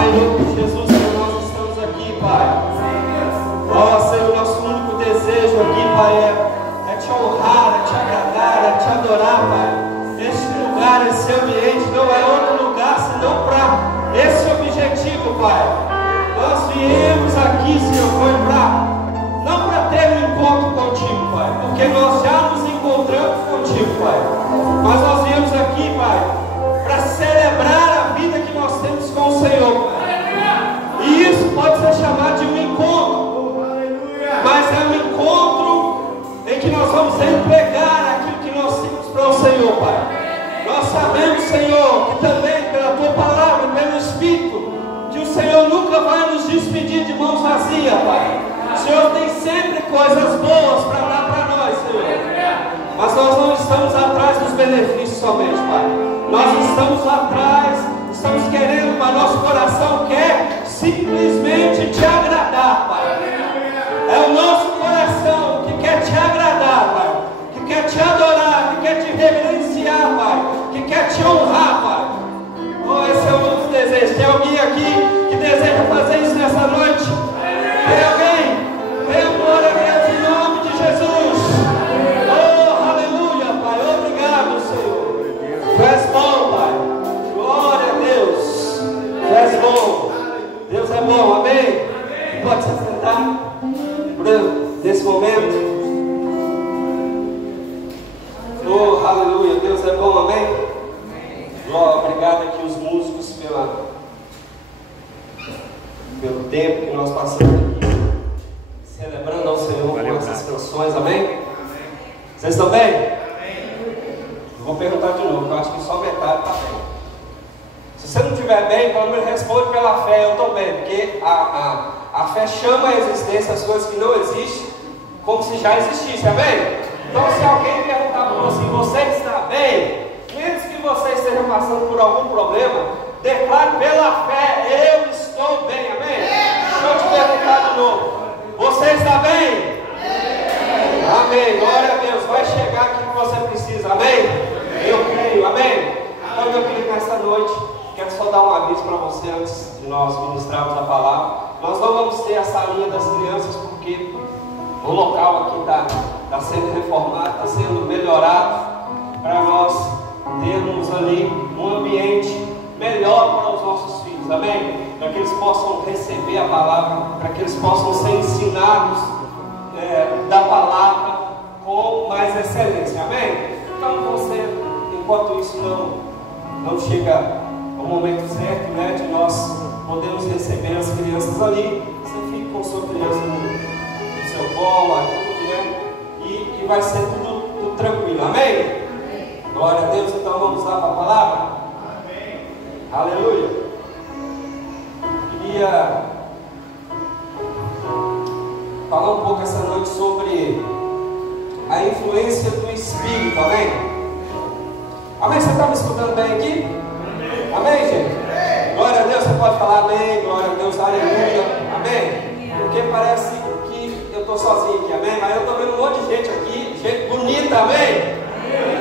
Pai, em nome de Jesus, Senhor, nós estamos aqui, Pai. Ó, Senhor, nosso único desejo aqui, Pai, é te honrar, é te agradar, é te adorar, Pai. Este lugar, esse ambiente não é outro lugar senão para esse objetivo, Pai. Nós viemos aqui, Senhor, não para ter um encontro contigo, Pai, porque nós já nos encontramos contigo, Pai. Mas nós viemos aqui, Pai, para celebrar a vida que nós temos com o Senhor, Pai. E isso pode ser chamado de um encontro, mas é um encontro em que nós vamos entregar aquilo que nós temos para o Senhor, Pai. Nós sabemos, Senhor, que também pela Tua palavra, pelo Espírito, que o Senhor nunca vai nos despedir de mãos vazias, Pai. O Senhor tem sempre coisas boas para dar para nós, Senhor. Mas nós não estamos atrás dos benefícios somente, Pai. Nós estamos atrás, estamos querendo, Pai, nosso coração quer simplesmente te agradar, Pai. É o nosso coração que quer te agradar, Pai, que quer te adorar, que quer te reverenciar, Pai, que quer te honrar, Pai. Oh, esse é o nosso desejo. Tem alguém aqui que deseja fazer isso nessa noite? Tem alguém? Venha, glória a Deus, em nome de Jesus. Oh, aleluia, Pai. Obrigado, Senhor. Tu és bom, Pai. Glória a Deus. Tu és bom. Deus é bom, amém? Pode se sentar nesse momento. Oh, aleluia. Deus é bom, amém? Glória, obrigado aqui os músicos pelo tempo que nós passamos aqui celebrando ao Senhor com essas canções, amém? Vocês estão bem? Eu vou perguntar de novo, eu acho que só metade está bem. Se você não estiver bem, pelo menos responde pela fé, eu estou bem, porque a fé chama a existência as coisas que não existem como se já existissem, amém? Então se alguém perguntar para você, você está bem, mesmo que você esteja passando por algum problema, declare pela fé, eu estou bem, amém? Deixa eu te perguntar de novo, você está bem? Amém, glória a Deus, vai chegar aquilo que você precisa, amém? Eu creio, amém? Então meu querido, nessa noite, quero só dar um aviso para você antes de nós ministrarmos a palavra. Nós não vamos ter a salinha das crianças porque o local aqui está sendo reformado, está sendo melhorado para nós termos ali um ambiente melhor para os nossos filhos, amém? Para que eles possam receber a palavra, para que eles possam ser ensinados da palavra com mais excelência, amém? Então você, enquanto isso não chega ao momento certo, né, de nós podermos receber as crianças ali, você fica com sua criança no seu colo, tudo, né? E vai ser tudo tranquilo, amém? Glória a Deus, então vamos lá para a palavra? Amém. Aleluia. Queria falar um pouco essa noite sobre a influência do Espírito, amém? Amém? Você está me escutando bem aqui? Amém, gente? Glória a Deus, você pode falar amém, glória a Deus, aleluia, amém? Porque parece que eu estou sozinho aqui, amém? Mas eu estou vendo um monte de gente aqui, gente bonita, amém?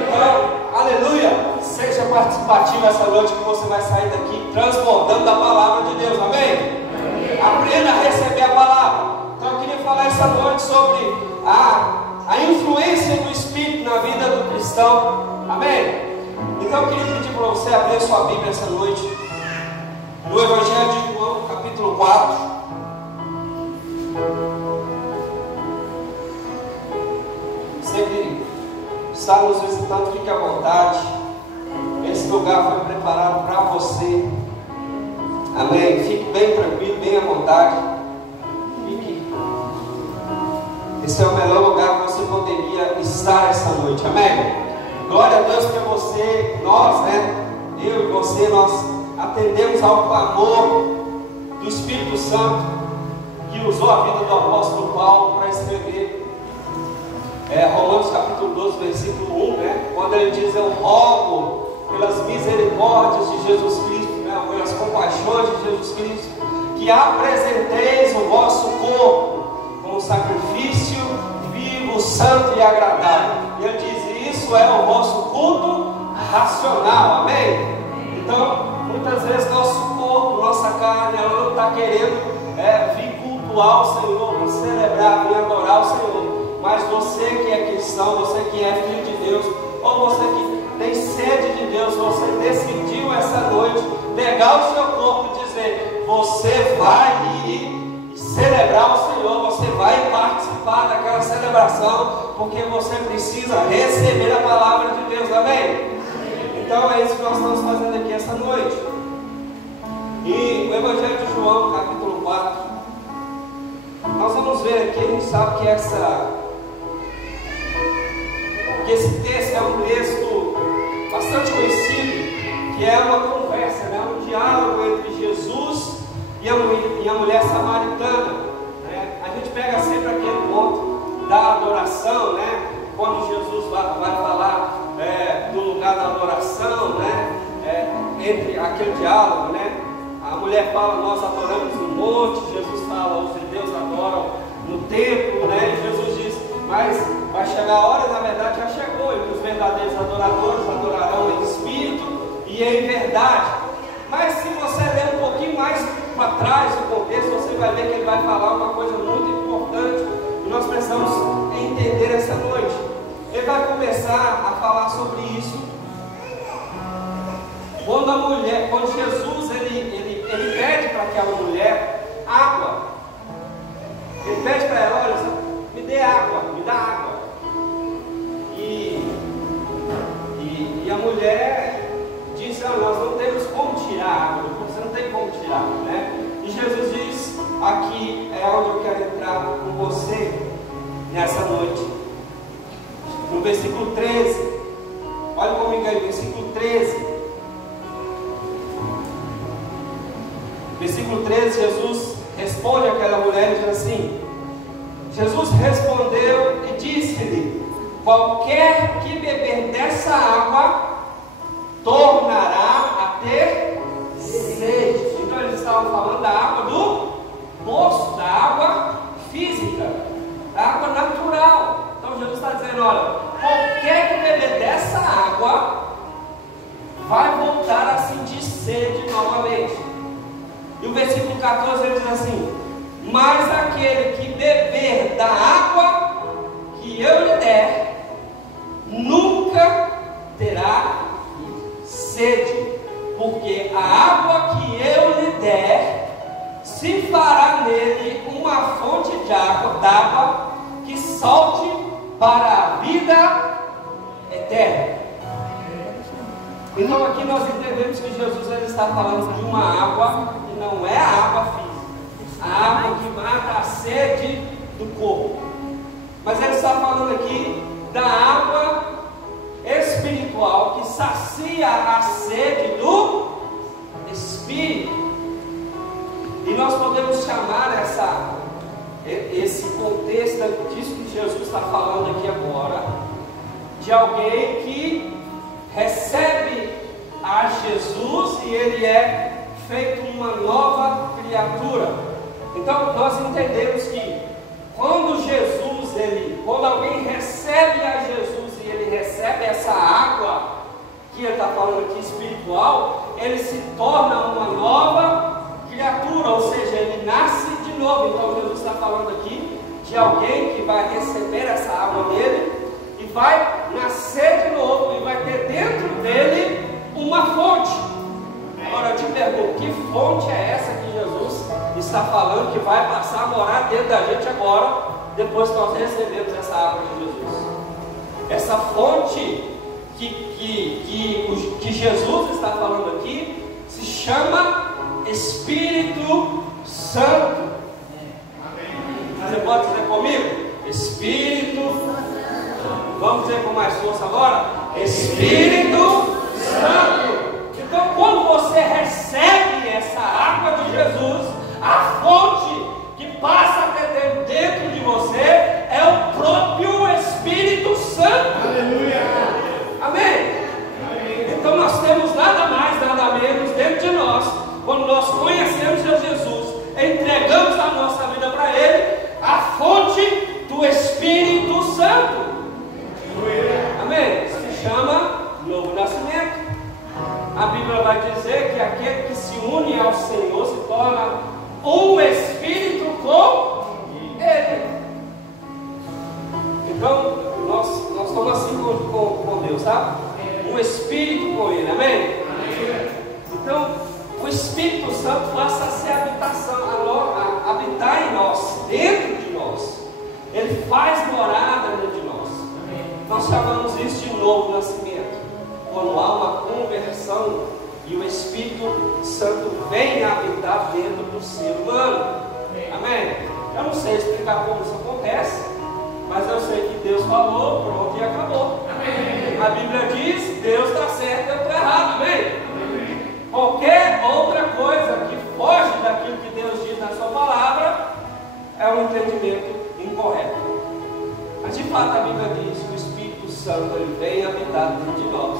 Então, aleluia, seja participativo essa noite que você vai sair daqui transbordando da palavra de Deus, amém? Aprenda a receber a palavra. Então eu queria falar essa noite sobre a influência do Espírito na vida do cristão, amém? Então eu queria pedir para você abrir a sua Bíblia essa noite no Evangelho de João, capítulo 4. Você que está nos visitando, fique à vontade. Esse lugar foi preparado para você, amém? Fique bem tranquilo, bem à vontade. Esse é o melhor lugar que você poderia estar essa noite, amém? Glória a Deus que você, nós, né? Eu e você, nós atendemos ao clamor do Espírito Santo que usou a vida do apóstolo Paulo para escrever Romanos capítulo 12, versículo 1, né? Quando ele diz: eu rogo pelas misericórdias de Jesus Cristo, né? Pelas compaixões de Jesus Cristo, que apresenteis o vosso corpo como sacrifício vivo, santo e agradável. E ele diz: isso é o vosso culto racional, amém? Então, muitas vezes nosso corpo, nossa carne, está querendo vir cultuar o Senhor, vir celebrar, vir adorar o Senhor. Mas você que é cristão, você que é filho de Deus, ou você que tem sede de Deus, você decidiu essa noite pegar o seu corpo e dizer: você vai ir celebrar o Senhor, você vai participar daquela celebração, porque você precisa receber a palavra de Deus, amém? Então é isso que nós estamos fazendo aqui essa noite. E o Evangelho de João, capítulo 4, nós vamos ver aqui. A gente sabe que esse texto é um texto bastante conhecido, que é uma conversa, né? Um diálogo entre Jesus e a mulher samaritana, né? A gente pega sempre aquele ponto da adoração, né? Quando Jesus vai falar do lugar da adoração, né? Entre aquele diálogo, né? A mulher fala: nós adoramos no monte. Jesus fala: os judeus adoram no templo, né? E Jesus diz: mas vai chegar a hora, na verdade já chegou, e que os verdadeiros adoradores adorarão em espírito e em verdade. Mas se você ler um pouquinho mais para trás do contexto, você vai ver que ele vai falar uma coisa muito importante que nós precisamos entender essa noite. Ele vai começar a falar sobre isso quando Jesus ele pede para aquela mulher água. Ele pede para ela: olha, me dê água, me dá água. E a mulher disse: nós não temos como tirar água, você não tem como tirar, né? E Jesus diz: aqui é onde eu quero entrar com você nessa noite. No versículo 13, olha comigo aí, versículo 13. Versículo 13, Jesus responde àquela mulher e diz assim: Jesus respondeu e disse-lhe: qualquer que beber dessa água tornará a ter sede. Então eles estavam falando da água do poço, da água física, da água natural. Então Jesus está dizendo: olha, qualquer que beber dessa água vai voltar a sentir sede novamente. E o versículo 14 ele diz assim: mas aquele que beber da água que eu lhe der, nunca terá sede, porque a água que eu lhe der se fará nele uma fonte d'água que salte para a vida eterna. Então aqui nós entendemos que Jesus ele está falando de uma água que não é a água física, a água que mata a sede do corpo, mas ele está falando aqui da água espiritual que sacia a sede do Espírito. E nós podemos chamar esse contexto disso que Jesus está falando aqui agora, de alguém que recebe a Jesus e ele é feito uma nova criatura. Então nós entendemos que quando alguém recebe a Jesus e ele recebe essa água que ele está falando aqui espiritual, ele se torna uma nova criatura, ou seja, ele nasce de novo. Então Jesus está falando aqui de alguém que vai receber essa água dele e vai nascer de novo e vai ter dentro dele uma fonte. Agora eu te pergunto, que fonte é essa que Jesus está falando que vai passar a morar dentro da gente agora, depois que nós recebemos essa água de Jesus? Essa fonte que Jesus está falando aqui se chama Espírito Santo. Você pode dizer comigo? Espírito Santo. Vamos dizer com mais força agora? Espírito Santo. Então quando você recebe essa água de Jesus, a fonte que passa a ter dentro de você é o próprio Espírito Santo. Aleluia. Amém? Amém. Então nós temos nada mais, nada menos dentro de nós, quando nós conhecemos a Jesus, entregamos a nossa vida para Ele, a fonte do Espírito Santo. Aleluia. Amém? Isso se chama novo nascimento. A Bíblia vai dizer que aquele que se une ao Senhor se torna um espírito com Ele. Então, nós estamos assim com Deus, tá? Um espírito com Ele, amém? Então, o Espírito Santo passa a ser a habitar em nós, dentro de nós. Ele faz morada dentro de nós. Nós chamamos isso de novo nascimento. Quando há uma conversão e o Espírito Santo vem habitar dentro do ser humano. Amém? Eu não sei explicar como isso acontece, mas eu sei que Deus falou, pronto e acabou. Amém. A Bíblia diz, Deus está certo, eu estou errado. Amém? Qualquer outra coisa que foge daquilo que Deus diz na sua palavra é um entendimento incorreto. Mas de fato a Bíblia diz que o Espírito Santo ele vem habitar dentro de nós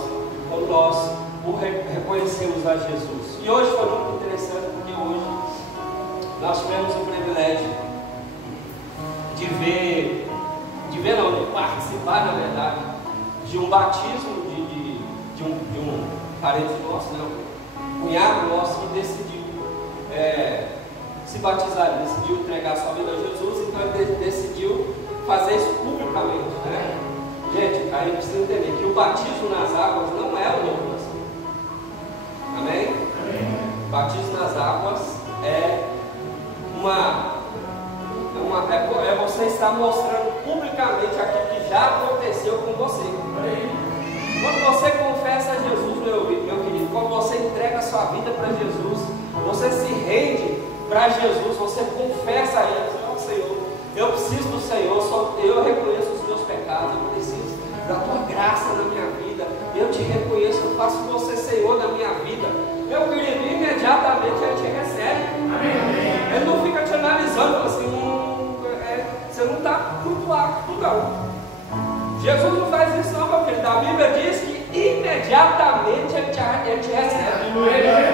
quando nós o reconhecemos a Jesus. E hoje foi muito interessante porque hoje nós tivemos o privilégio de participar, na verdade, de um batismo de um parente nosso, né? Um cunhado nosso que decidiu se batizar, ele decidiu entregar sua vida a Jesus, então ele decidiu fazer isso publicamente, né? Gente, aí precisa entender que o batismo nas águas não é o novo nascimento. Amém? O batismo nas águas é você estar mostrando publicamente aquilo que já aconteceu com você. Quando você confessa a Jesus, meu querido, quando você entrega a sua vida para Jesus, você se rende para Jesus, você confessa a Ele, oh, Senhor, eu preciso do Senhor, eu reconheço os meus pecados, eu preciso da Tua graça na minha vida, eu te reconheço, eu faço você Senhor na minha vida. Meu querido, imediatamente Ele te recebe. Amém. Ele não fica te analisando assim, você não está muito apto, não. Jesus não faz isso não, meu querido. A Bíblia diz que imediatamente Ele te recebe.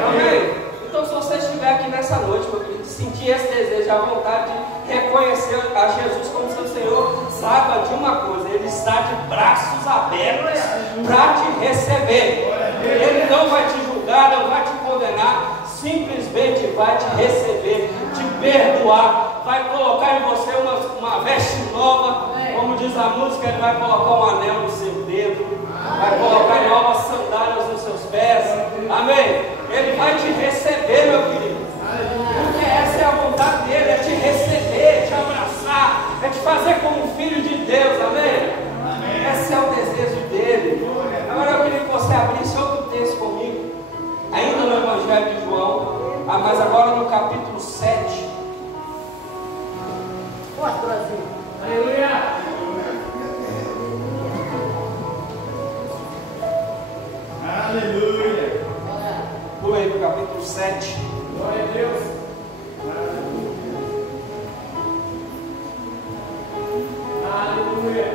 Amém? Então se você estiver aqui nessa noite, meu querido, sentir esse desejo, a vontade de reconhecer a Jesus como seu Senhor, saiba de uma coisa, Ele está de braços abertos para te receber. Ele não vai te julgar, não vai te condenar, simplesmente vai te receber, te perdoar, vai colocar em você uma veste nova, como diz a música, Ele vai colocar um anel no seu dedo, vai colocar novas sandálias nos seus pés, amém? Ele vai te receber, meu querido, porque essa é a vontade dEle, é te receber, te abraçar, é te fazer como filho de Deus, amém? Esse é o desejo dEle. Agora eu queria que você abrisse outro texto comigo, ainda no Evangelho de João, mas agora no capítulo 7. Forte, Brasil. Aleluia! Aleluia! Pula aí para o capítulo 7. Glória a Deus! Aleluia!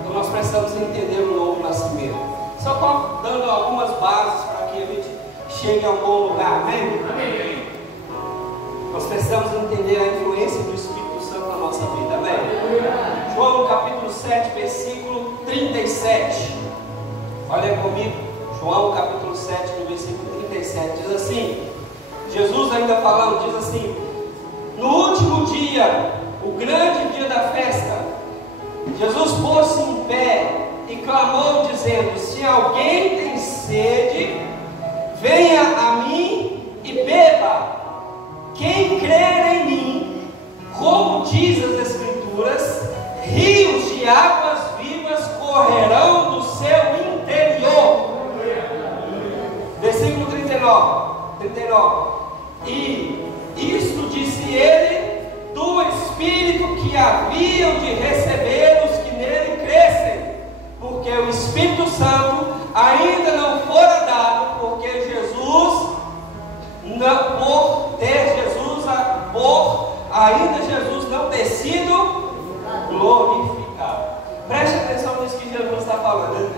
Então nós precisamos entender o novo nascimento. Só dando algumas bases para que a gente chegue a um bom lugar, amém? Amém! Nós precisamos entender a influência do Espírito Santo na nossa vida, amém? João capítulo 7, versículo 37. Olha comigo, João capítulo 7, no versículo 37, diz assim, Jesus ainda falando, diz assim, no último dia, o grande dia da festa, Jesus pôs-se em pé e clamou dizendo, se alguém tem sede, venha a mim e beba. Quem crer em mim, como diz as Escrituras, rios de águas vivas correrão do seu interior. Versículo 39. E isto disse ele do Espírito que haviam de receber os que nele crescem, porque o Espírito Santo ainda não fora dado, porque ainda Jesus não ter sido glorificado. Preste atenção nisso que Jesus está falando.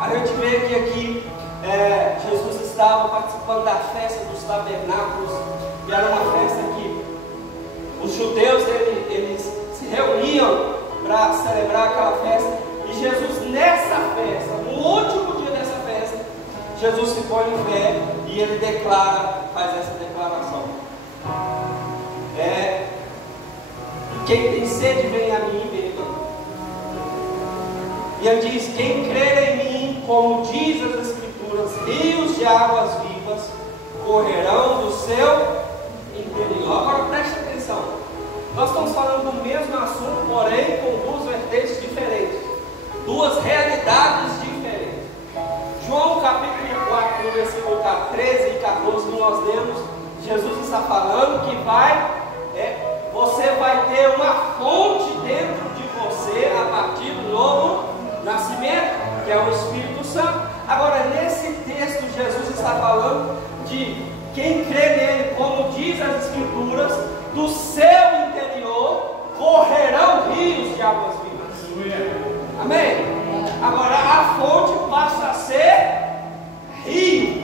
A gente vê que aqui Jesus estava participando da festa dos tabernáculos, e era uma festa que os judeus eles se reuniam para celebrar aquela festa. E Jesus, nessa festa, no último dia dessa festa, Jesus se põe em pé e ele faz essa declaração. quem tem sede, vem a mim e beba. E ele diz: quem crer em mim, como diz as Escrituras, rios de águas vivas correrão do seu interior. Agora preste atenção, nós estamos falando do mesmo assunto, porém com duas vertentes diferentes, duas realidades diferentes. João capítulo 4, no versículo 13 e 14 que nós lemos, Jesus está falando que você vai ter uma fonte dentro de você a partir do novo nascimento, que é o Espírito Santo. Agora, nesse texto, Jesus está falando de quem crê nele, como diz as Escrituras, do seu interior correrão rios de águas vivas. Amém? Agora, a fonte passa a ser rio.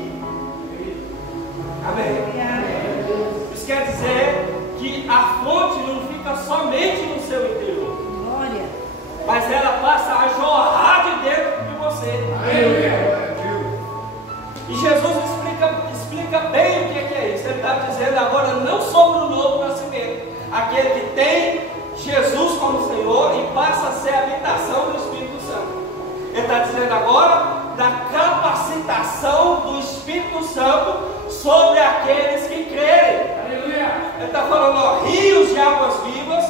Amém? Isso quer dizer que a fonte não fica somente no seu interior, mas ela passa a jorrar de dentro de você. E Jesus explica bem o que é isso. Ele está dizendo agora não sobre o novo nascimento, aquele que tem Jesus como Senhor e passa a ser a habitação do Espírito Santo. Ele está dizendo agora da capacitação do Espírito Santo sobre aqueles que crerem. Ele está falando, rios de águas vivas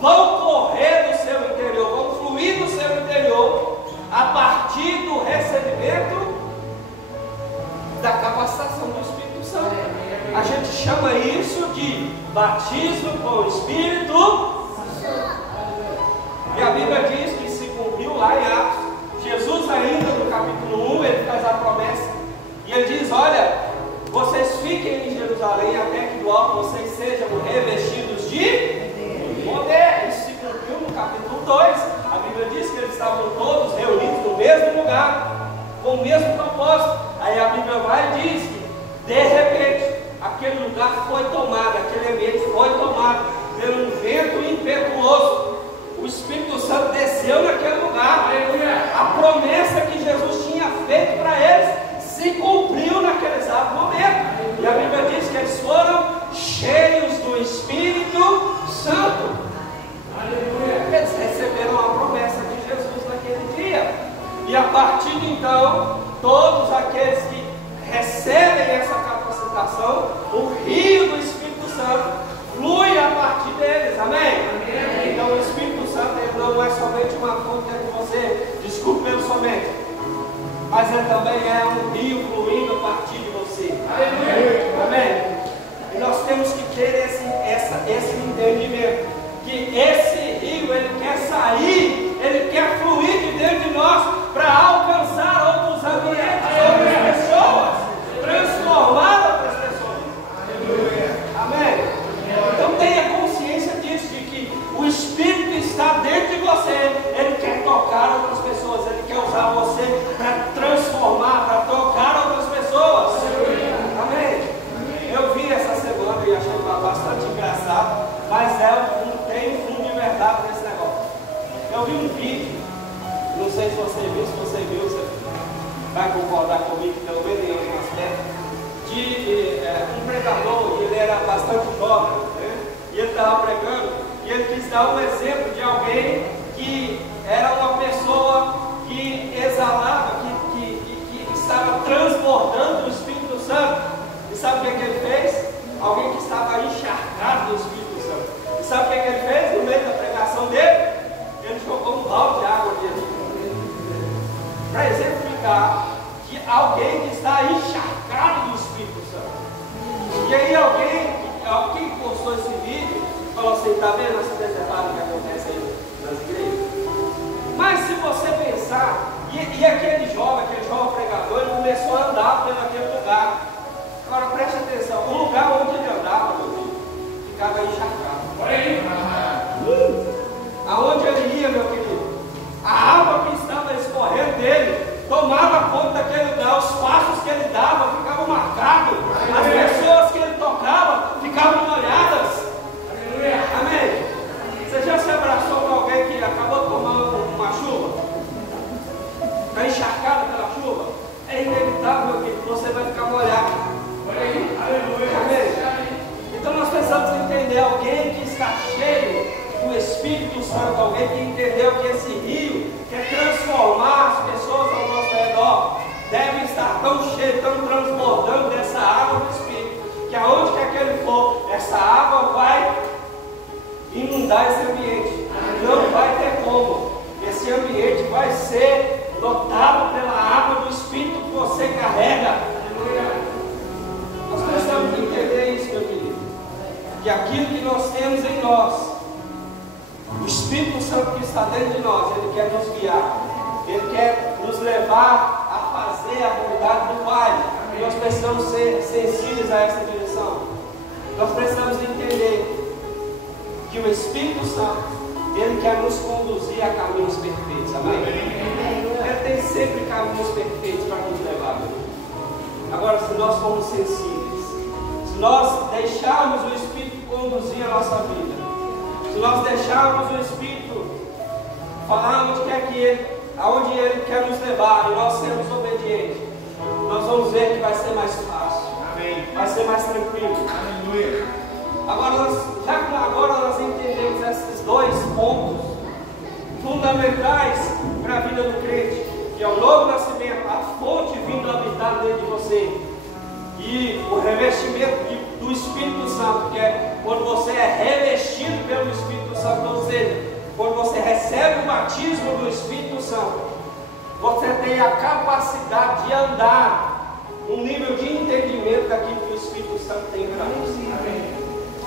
vão correr do seu interior, vão fluir do seu interior a partir do recebimento da capacitação do Espírito Santo. A gente chama isso de batismo com o Espírito Santo. E a Bíblia diz que se cumpriu lá em Atos. Jesus ainda no capítulo 1, ele faz a promessa e ele diz: olha, vocês fiquem em Jerusalém até que do alto vocês sejam revestidos de poder. Isso se cumpriu no capítulo 2. A Bíblia diz que eles estavam todos reunidos no mesmo lugar, com o mesmo propósito. Aí a Bíblia vai e diz que de repente aquele lugar foi tomado, aquele ambiente foi tomado pelo um vento impetuoso. O Espírito Santo desceu naquele lugar. A promessa que Jesus tinha feito para eles se cumpriu naquele exato momento. E a Bíblia diz que eles foram cheios do Espírito Santo. Eles receberam a promessa de Jesus naquele dia. E a partir de então, todos aqueles que recebem essa capacitação, o rio do Espírito Santo flui a partir deles. Amém? Então o Espírito Santo ele não é somente uma fonte que você desculpe pelo somente, mas ele também é um rio fluindo a partir de você. Amém? E nós temos que ter esse entendimento, que esse rio ele quer sair, ele quer fluir de dentro de nós para alcançar outros ambientes, outras pessoas, transformar outras pessoas. Amém? Então tenha consciência disso, de que o Espírito está dentro de você. Ele quer tocar outras pessoas, ele quer usar você para transformar, para tocar outras pessoas. Amém? Eu vi essa semana e achei bastante engraçado, mas tem um fundo de verdade nesse negócio. Eu vi um vídeo, não sei se você viu, você vai concordar comigo, pelo menos em algum aspecto, de um pregador. Ele era bastante jovem, né? E ele estava pregando, e ele quis dar um exemplo de alguém que era uma pessoa que exalava, que estava transbordando o Espírito Santo. E sabe o que ele fez? Alguém que estava encharcado do Espírito Santo. E sabe o que ele fez no meio da pregação dele? Ele jogou um balde de água dele, para exemplificar que alguém que está encharcado do Espírito Santo. E aí alguém que postou esse vídeo falou assim: está vendo essa desertada que acontece aí nas igrejas? Mas se você pensar, e aquele jovem pregador, ele começou a andar pelo aquele lugar. Agora preste atenção, o lugar onde ele andava, meu filho, ficava encharcado. Olha aí. Aonde ele ia, meu querido, a água que estava escorrendo dele tomava conta daquele lugar. Os passos que ele dava ficavam marcados, as pessoas que ele tocava ficavam molhadas. Amém? Você já se abraçou com alguém que acabou tomando uma chuva? Está encharcado pela chuva? É inevitável, meu querido, você vai ficar molhado. Amém? Então nós precisamos entender alguém que está cheio do Espírito Santo, alguém que entendeu que esse rio quer transformar as pessoas ao nosso redor, deve estar tão cheio, tão transbordando dessa água do Espírito, que aonde quer que ele for, essa água vai inundar esse ambiente. Não vai ter como. Esse ambiente vai ser lotado pela água do Espírito que você carrega. Nós precisamos entender isso, meu querido. Que aquilo que nós temos em nós, o Espírito Santo que está dentro de nós, ele quer nos guiar. Ele quer nos levar a fazer a vontade do Pai. E nós precisamos ser sensíveis a essa direção. Nós precisamos entender que o Espírito Santo, ele quer nos conduzir a caminhos perfeitos. Amém? Ele tem sempre caminhos perfeitos para nos levar. Agora, se nós formos sensíveis, se nós deixarmos o Espírito conduzir a nossa vida, se nós deixarmos o Espírito falar aonde Ele quer nos levar, e nós sermos obedientes, nós vamos ver que vai ser mais fácil. Amém. Vai ser mais tranquilo. Aleluia. Agora nós entendemos esses dois pontos fundamentais para a vida do crente, que é o novo nascimento, a fonte vindo habitar dentro de você, e o revestimento do Espírito Santo, que é quando você é revestido pelo Espírito Santo, ou seja, quando você recebe o batismo do Espírito Santo, você tem a capacidade de andar num nível de entendimento daquilo que o Espírito Santo tem para você. Amém.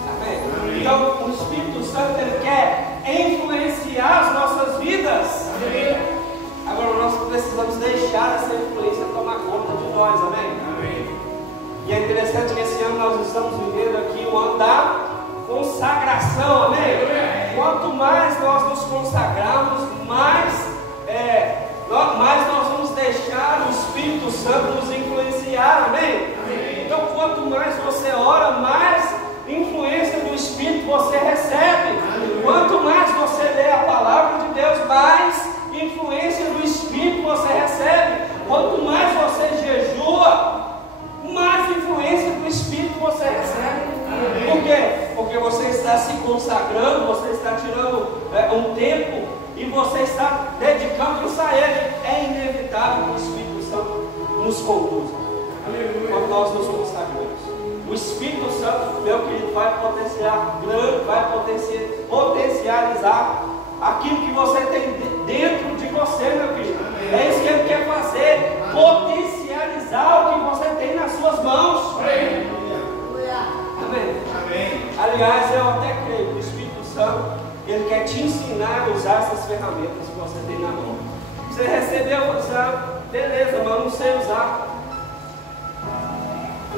Amém. Então, o Espírito Santo, ele quer influenciar as nossas vidas. Amém. Agora, nós precisamos deixar essa influência tomar conta de nós. Amém. Amém. E é interessante que esse ano nós estamos vivendo aqui o ano da consagração. Amém. Quanto mais nós nos consagrarmos, mais nós vamos deixar o Espírito Santo nos influenciar. Amém. Amém. Então, quanto mais você ora, mais influência do Espírito você recebe. Quanto mais você lê a palavra de Deus, mais influência do Espírito você recebe. Quanto mais você jejua, mais influência do Espírito você recebe. Por quê? Porque você está se consagrando, você está tirando um tempo e você está dedicando-se a Ele. É inevitável que o Espírito Santo nos conduza. Quando nós nos consagramos, o Espírito Santo, meu querido, vai potencializar aquilo que você tem dentro de você, meu querido. É isso que Ele quer fazer, potencializar o que você tem nas suas mãos. Amém. Amém. Aliás, eu até creio que o Espírito Santo, ele quer te ensinar a usar essas ferramentas que você tem na mão. Você recebeu usar, beleza, mas não sei usar.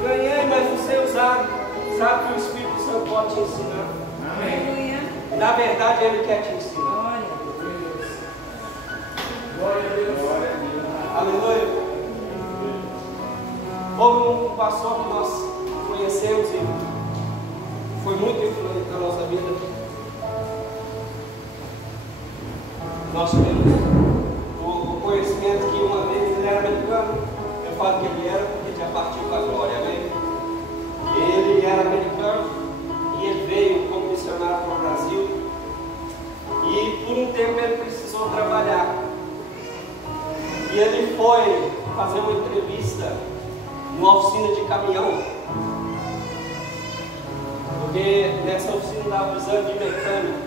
Ganhei, mas não sei usar. Sabe que o Espírito Santo pode te ensinar. Amém. Na verdade, ele quer te ensinar. Glória a Deus. Glória a Deus. Aleluia. Houve um pastor que nós conhecemos e foi muito influente na nossa vida. Nós tivemos o conhecimento que uma vez ele era americano. Eu falo que ele era porque já partiu para a glória, amém? Ele era americano e ele veio como missionário para o Brasil. E por um tempo ele precisou trabalhar. E ele foi fazer uma entrevista numa oficina de caminhão. Porque nessa oficina estava precisando de mecânico.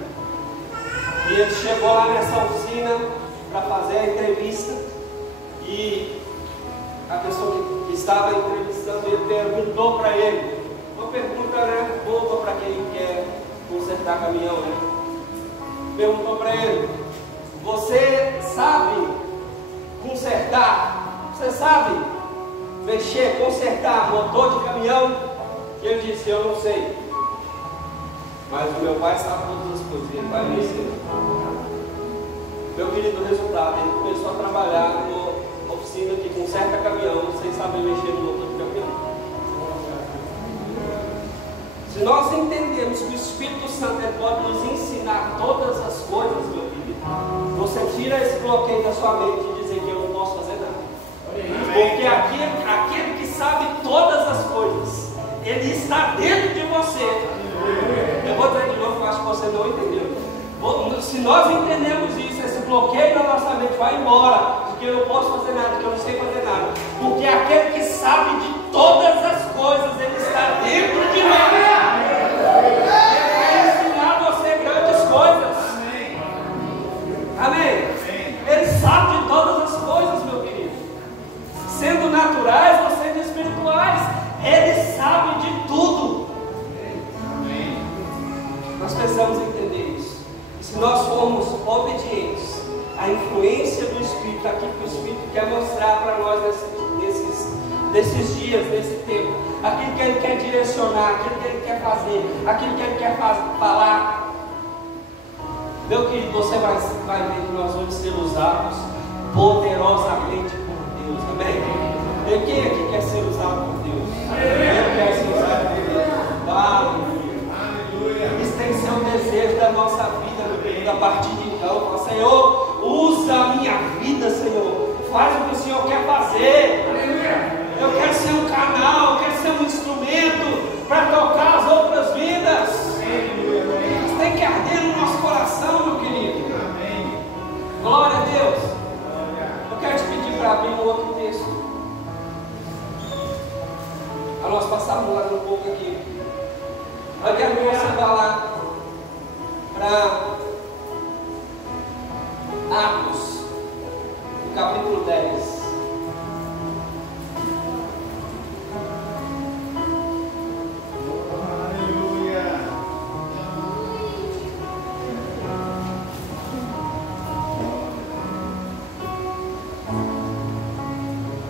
E ele chegou lá nessa oficina para fazer a entrevista. E a pessoa que estava entrevistando ele perguntou para ele, uma pergunta, né, boa para quem quer consertar caminhão, né? Perguntou para ele: você sabe consertar? Você sabe mexer, consertar motor de caminhão? E ele disse: eu não sei, mas o meu pai sabe todas as coisas, ele vai me ensinar. Meu querido, resultado, ele começou a trabalhar numa oficina que conserta caminhão, sem saber mexer no motor de caminhão. Se nós entendemos que o Espírito Santo pode nos ensinar todas as coisas, meu querido, você tira esse bloqueio da sua mente e dizer que eu não posso fazer nada. Porque aquele que sabe todas as coisas, ele está dentro de você. Eu vou dizer de novo, eu acho que você não entendeu. Se nós entendemos isso, esse bloqueio na nossa mente vai embora, porque eu não posso fazer nada, porque eu não sei fazer nada. Porque aquele que sabe de todas as coisas, ele está dentro de nós. Ele vai ensinar você grandes coisas. Amém? Ele sabe de todas as coisas, meu querido. Sendo naturais ou sendo espirituais, ele sabe de tudo. Nós precisamos entender isso. E se nós formos obedientes à influência do Espírito, aquilo que o Espírito quer mostrar para nós nesses dias, nesse tempo, aquilo que Ele quer direcionar, aquilo que Ele quer fazer, aquilo que Ele quer falar, meu querido, você vai ver que nós vamos ser usados poderosamente por Deus, amém? E quem aqui quer ser usado por Deus? Eu quero ser usado por Deus. Aleluia. Isso tem que ser um desejo da nossa vida, meu querido, a partir de então. Senhor, usa a minha vida, Senhor. Faz o que o Senhor quer fazer. Eu quero ser um canal, eu quero ser um instrumento para tocar as outras vidas. Isso tem que arder no nosso coração, meu querido. Glória a Deus. Eu quero te pedir para abrir um outro texto. Para nós passarmos lá um pouco aqui. Eu quero que você vá lá para Atos, no capítulo 10.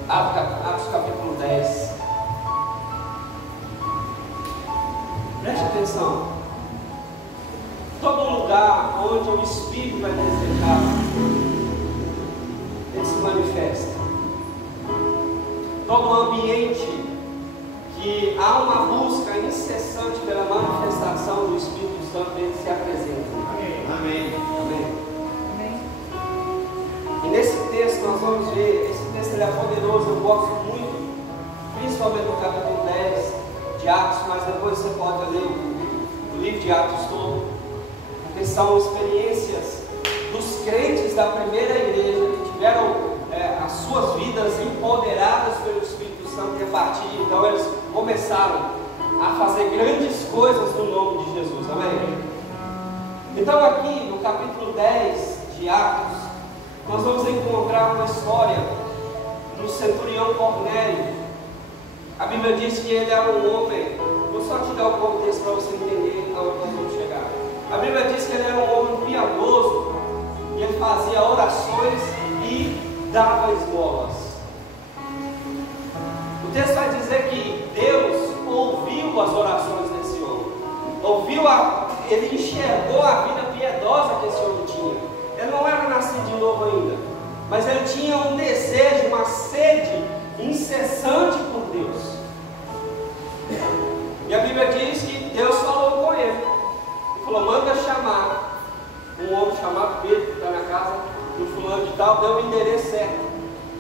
Atos capítulo 10. Preste atenção. Todo lugar onde o Espírito vai desejar, ele se manifesta. Todo ambiente que há uma busca incessante pela manifestação do Espírito Santo, ele se apresenta. Amém. Amém. E nesse texto nós vamos ver, esse texto ele é poderoso, eu gosto muito, principalmente no capítulo 10 de Atos, mas depois você pode ler o livro de Atos todo, porque são experiências dos crentes da primeira igreja que tiveram as suas vidas empoderadas pelo Espírito Santo, e a partir de então eles começaram a fazer grandes coisas no nome de Jesus, amém? Então aqui no capítulo 10 de Atos, nós vamos encontrar uma história do centurião Cornélio. A Bíblia diz que ele era um homem, vou só te dar o contexto para você entender aonde nós vamos chegar. A Bíblia diz que ele era um homem piedoso, e ele fazia orações e dava esmolas. O texto vai dizer que Deus ouviu as orações desse homem, ele enxergou a vida piedosa que esse homem tinha. Ele não era nascido de novo ainda, mas ele tinha um desejo, uma sede incessante por Deus. E a Bíblia diz que Deus falou com ele. Ele falou: manda chamar um homem chamado Pedro, que está na casa do fulano de tal, deu o endereço certo.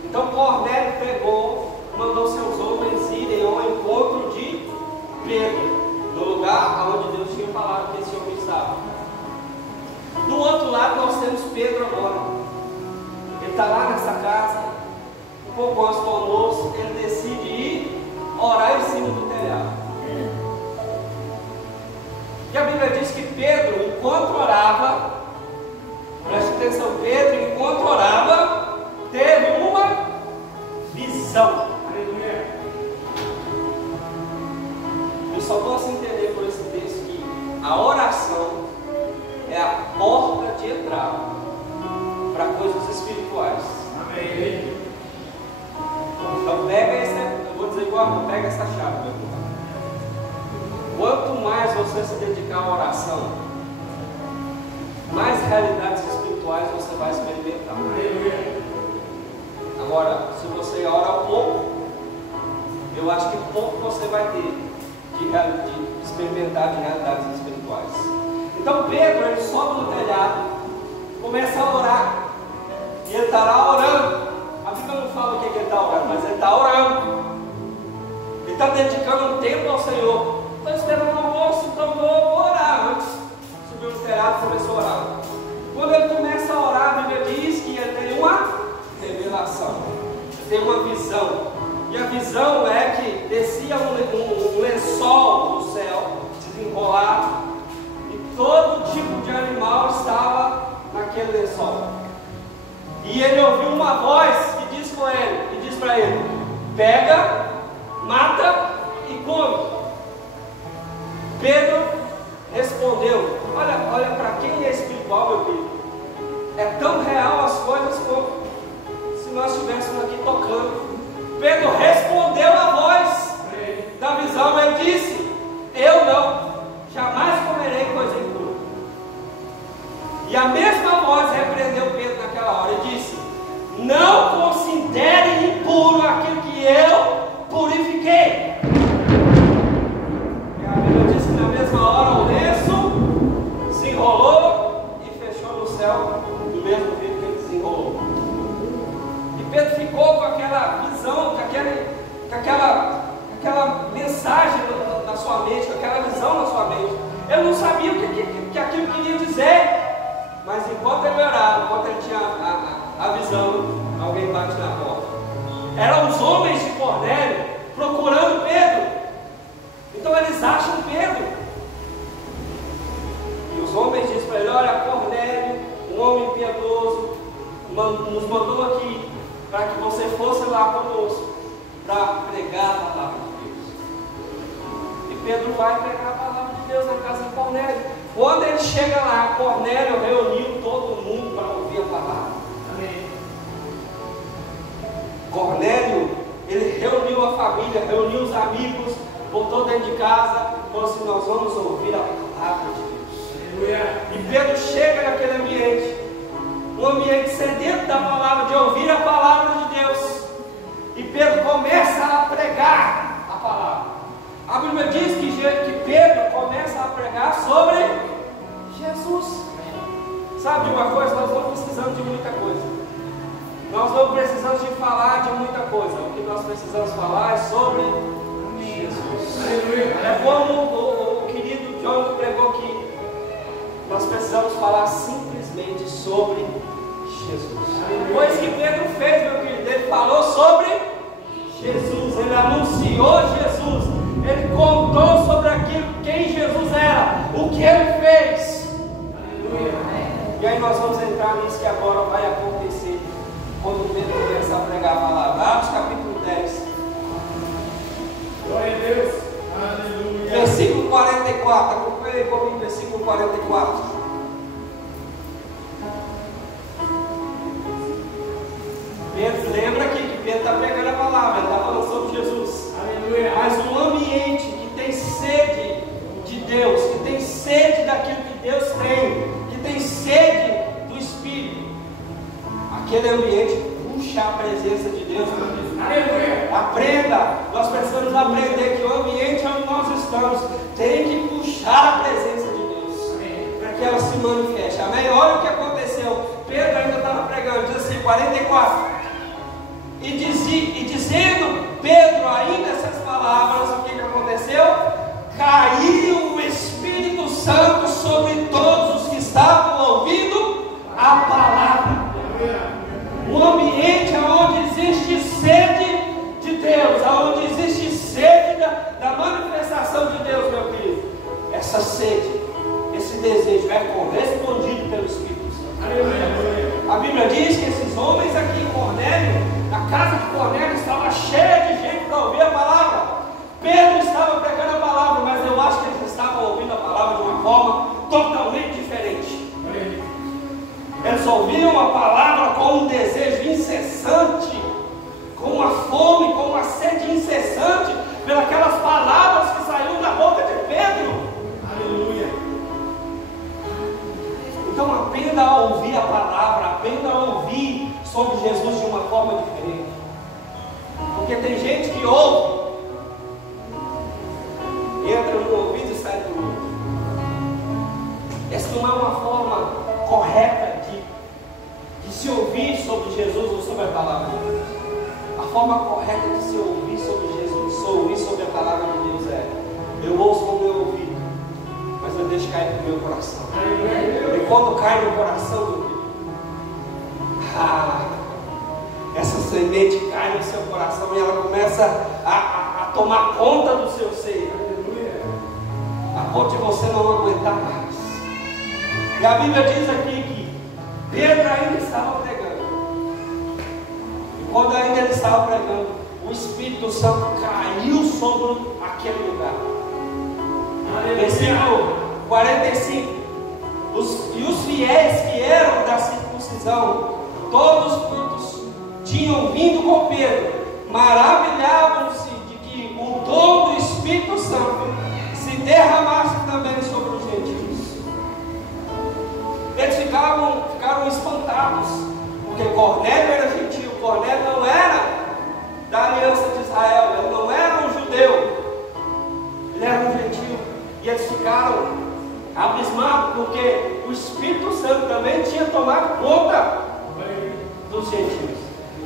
Então Cornélio pegou, mandou seus homens irem ao encontro de Pedro, no lugar onde Deus tinha falado que esse homem estava. Do outro lado nós temos Pedro agora. Ele está lá nessa casa, um pouco antes do almoço, ele decide ir orar em cima do telhado. E a Bíblia diz que Pedro, enquanto orava, preste atenção, Pedro, enquanto orava, teve uma visão. Eu só posso entender por esse texto que a oração é a porta de entrada para coisas espirituais. Amém. Então pega eu vou dizer igual, pega essa chave, meu irmão. Quanto mais você se dedicar à oração, mais realidades espirituais você vai experimentar. Amém. Agora, se você ora pouco, eu acho que pouco você vai ter de experimentar de realidades espirituais. Então Pedro, ele sobe no telhado, começa a orar, e ele está lá orando. A Bíblia não fala o que ele está orando, mas ele está orando. Ele está dedicando um tempo ao Senhor. Estou esperando o almoço, então vou orar. Antes subiu no telhado e começou a orar. E ele ouviu uma voz que diz para ele: pega, mata e come. Pedro respondeu. Olha para quem é espiritual, meu filho. É tão real as coisas como se nós estivéssemos aqui tocando. Pedro respondeu à voz da visão. Ele disse: eu não, jamais comerei coisa impura. E a mesma voz repreendeu Pedro naquela hora e disse: não considere impuro aquilo que eu purifiquei. E a Bíblia diz que na mesma hora o lenço se enrolou e fechou no céu do mesmo jeito que ele se enrolou. E Pedro ficou com aquela visão, com aquela mensagem na sua mente, com aquela visão na sua mente. Ele não sabia o que aquilo queria dizer, mas enquanto ele orava, enquanto ele tinha a visão, alguém bate na porta. Eram os homens de Cornélio procurando Pedro. Então eles acham Pedro. E os homens dizem para ele: olha, Cornélio, um homem piedoso, nos mandou aqui para que você fosse lá conosco para pregar a palavra de Deus. E Pedro vai pregar a palavra de Deus na casa de Cornélio. Quando ele chega lá, Cornélio reuniu todo mundo para ouvir a palavra. Amém. Cornélio, ele reuniu a família, reuniu os amigos, botou dentro de casa, falou assim: nós vamos ouvir a palavra de Deus. E Pedro chega naquele ambiente, um ambiente sedento da palavra, de ouvir a palavra de Deus. E Pedro começa a pregar a palavra. A Bíblia diz que Pedro começa a pregar sobre Jesus. Sabe de uma coisa? Nós não precisamos de muita coisa. Nós não precisamos de falar de muita coisa. O que nós precisamos falar é sobre Jesus. É como o querido John pregou aqui. Nós precisamos falar simplesmente sobre Jesus. Foi isso que Pedro fez, meu querido. Ele falou sobre Jesus. Ele anunciou Jesus. Ele contou sobre aquilo, quem Jesus era, o que ele fez. Aleluia. E aí nós vamos entrar nisso que agora vai acontecer quando Pedro começa a pregar a palavra. Atos capítulo 10. Glória a Deus. Aleluia. Versículo 44. Acompanhe comigo, versículo 44. Pedro, lembra aqui que Pedro está pregando a palavra, ele está falando sobre Jesus. Aleluia. Mas um ambiente que tem sede de Deus, que tem sede daquilo que Deus tem, que tem sede do Espírito, aquele ambiente puxa a presença de Deus. Aleluia. Aprenda, nós precisamos aprender que o ambiente onde nós estamos tem que puxar a presença de Deus, para que ela se manifeste. Amém? Olha o que aconteceu. Pedro ainda estava pregando, diz assim, 44. E dizendo Pedro ainda essas palavras, o que aconteceu? Caiu o Espírito Santo sobre todos os que estavam ouvindo a palavra. Um ambiente onde existe sede de Deus, onde existe sede da manifestação de Deus, meu querido. Essa sede, esse desejo é correspondido pelo Espírito Santo. A Bíblia diz que esses homens aqui em Cornélio, a casa de Cornélio estava cheia de gente para ouvir a palavra. Pedro estava pregando a palavra, mas eu acho que eles estavam ouvindo a palavra de uma forma totalmente diferente. Eles ouviam a palavra com um desejo incessante, com uma fome, com uma sede incessante, pelas palavras que saíram da boca de Pedro. Aleluia. Então aprenda a ouvir a palavra, aprenda a ouvir sobre Jesus de uma forma diferente. Porque tem gente que ouve, entra no ouvido e sai do outro. Essa não é uma forma correta de se ouvir sobre Jesus ou sobre a palavra de Deus. A forma correta de se ouvir sobre Jesus, de se ouvir sobre a palavra de Deus é: eu ouço com o meu ouvido, mas eu deixo cair no meu coração. E quando cai no coração do meu, essa semente cai no seu coração e ela começa a tomar conta do seu ser, a ponto de você não aguentar mais. E a Bíblia diz aqui que Pedro ainda estava pregando. quando ainda ele estava pregando, o Espírito Santo caiu sobre aquele lugar. Versículo 45. E os fiéis que eram da circuncisão, todos quantos tinham vindo com Pedro, maravilhavam-se de que o dom do Espírito Santo se derramasse também sobre os gentios. Eles ficaram espantados, porque Cornélio era gentil. Cornélio não era da aliança de Israel, ele não era um judeu, ele era um gentil. E eles ficaram abismados, porque o Espírito Santo também tinha tomado conta dos gentios.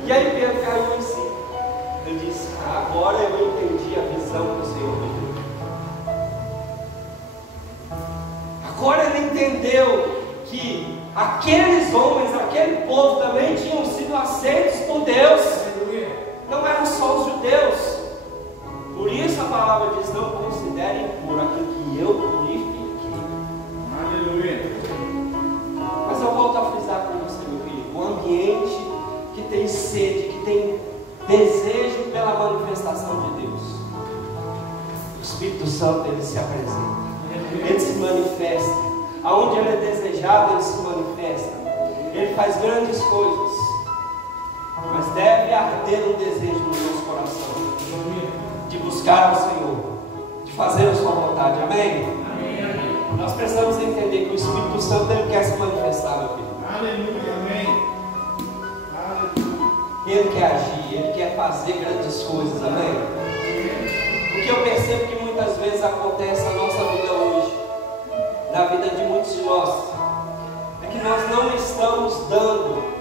E aí Pedro caiu em si. Ele disse: agora eu entendi a visão que o Senhor me deu. Agora ele entendeu que aqueles homens, aquele povo também tinham sido aceitos por Deus. Não eram só os judeus. Por isso a palavra diz: não considerem impuro aquilo que eu purifiquei. Aleluia. Mas eu volto a frisar com você, meu filho, um ambiente que tem sede, que tem desejo pela manifestação de Deus. O Espírito Santo, ele se apresenta, ele se manifesta. Aonde ele é desejado, ele se manifesta. Ele faz grandes coisas. Mas deve arder um desejo no nosso coração de buscar o Senhor, de fazer a sua vontade. Amém? Amém. Nós precisamos entender que o Espírito Santo, ele quer se manifestar, meu filho. Aleluia. Amém. Aleluia. Ele quer agir, ele quer fazer grandes coisas. Amém? O que eu percebo que muitas vezes acontece na nossa vida hoje, na vida de muitos de nós, é que nós não estamos dando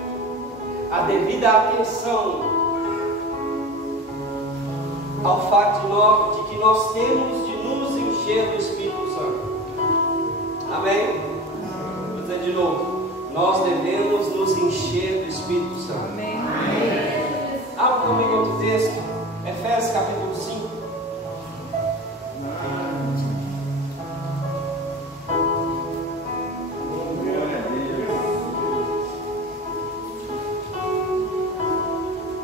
a devida atenção ao fato de que nós temos de nos encher do Espírito Santo. Amém? Vou dizer de novo: nós devemos nos encher do Espírito Santo. Amém. Abra comigo outro texto, Efésios capítulo 5.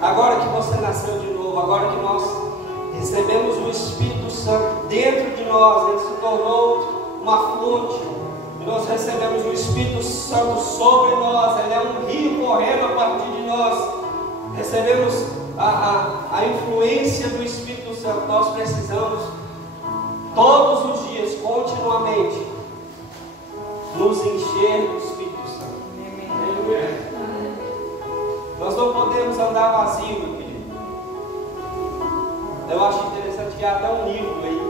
Agora que você nasceu de novo, agora que nós recebemos o Espírito Santo dentro de nós, ele se tornou uma fonte, e nós recebemos o Espírito Santo sobre nós, ele é um rio correndo a partir de nós, recebemos a influência do Espírito Santo. Nós precisamos todos os dias, continuamente, nos encher do Espírito Santo. Amém. Nós não podemos andar vazio, meu querido. Eu acho interessante que há até um livro aí,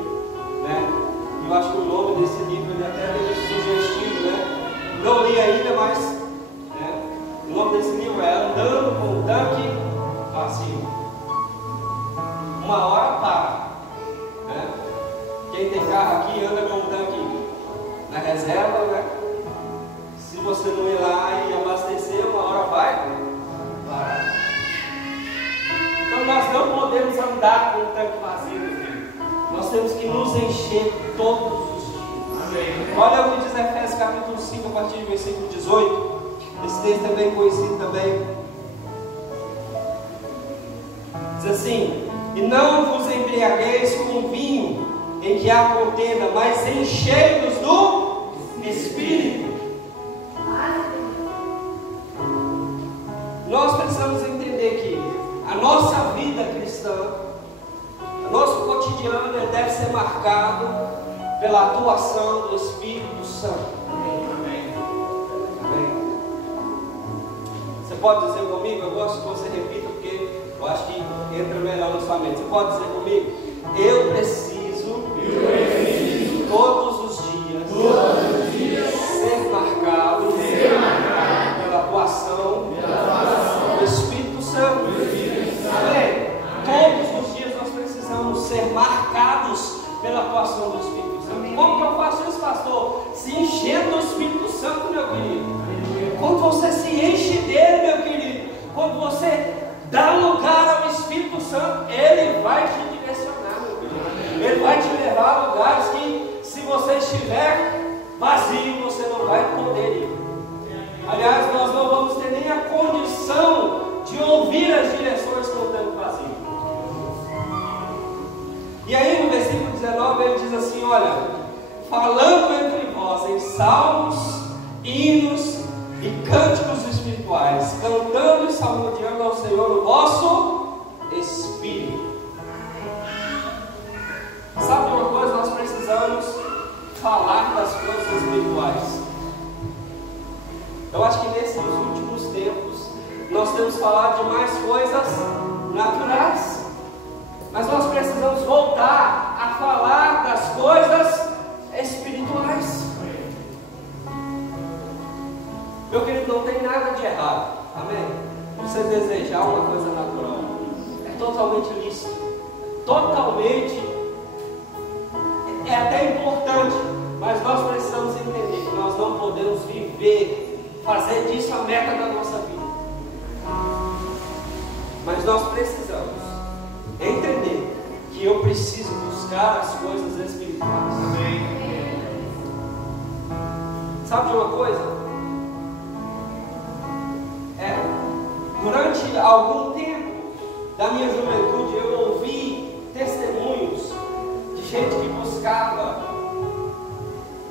né? Eu acho que o nome desse livro ele até é meio sugestivo, né? Não li ainda, mas né? O nome desse livro é Andando com o Tanque Vazio. Uma hora para, né? Quem tem carro aqui anda com o tanque na reserva, né? Se você não ir lá e abastecer, uma hora vai. Então nós não podemos andar com o tanque vazio, filho. Nós temos que nos encher todos os dias. Amém. Olha o que diz Efésios capítulo 5, a partir do versículo 18. Esse texto é bem conhecido também. Diz assim: e não vos embriagueis com vinho em que há contenda, mas enchei-vos do Espírito. Nós precisamos entender que a nossa vida cristã, o nosso cotidiano, ele deve ser marcado pela atuação do Espírito Santo. Amém. Amém. Você pode dizer comigo? Eu gosto que você repita, porque eu acho que entra melhor na sua mente. Você pode dizer comigo? Eu preciso todos os dias ser marcado pela atuação do Espírito Santo. Amém? Todos os dias nós precisamos ser marcados pela atuação do Espírito Santo. Como que eu faço isso, pastor? Se enchendo do Espírito Santo, meu querido. Quando você se enche dele, meu querido, quando você dá lugar ao Espírito Santo, ele vai te direcionar, meu querido. Ele vai te levar a lugares que, se você estiver vazio, você não vai poder ir. Aliás, nós não vamos ter nem a condição de de ouvir as direções com o tempo vazio. E aí no versículo 19 ele diz assim: olha, falando entre vós em salmos, hinos e cânticos espirituais, cantando e salmodiando ao Senhor o vosso espírito. Sabe uma coisa? Nós precisamos falar das coisas espirituais. Eu acho que nesses últimos tempos nós temos falado de mais coisas naturais, mas nós precisamos voltar a falar das coisas espirituais. Meu querido, não tem nada de errado, amém? Você desejar uma coisa natural é totalmente lícito, totalmente, é até importante, mas nós precisamos entender que nós não podemos viver, fazer disso a meta da nossa vida. Mas nós precisamos entender que eu preciso buscar as coisas espirituais. Amém. Sabe de uma coisa? Durante algum tempo da minha juventude eu ouvi testemunhos de gente que buscava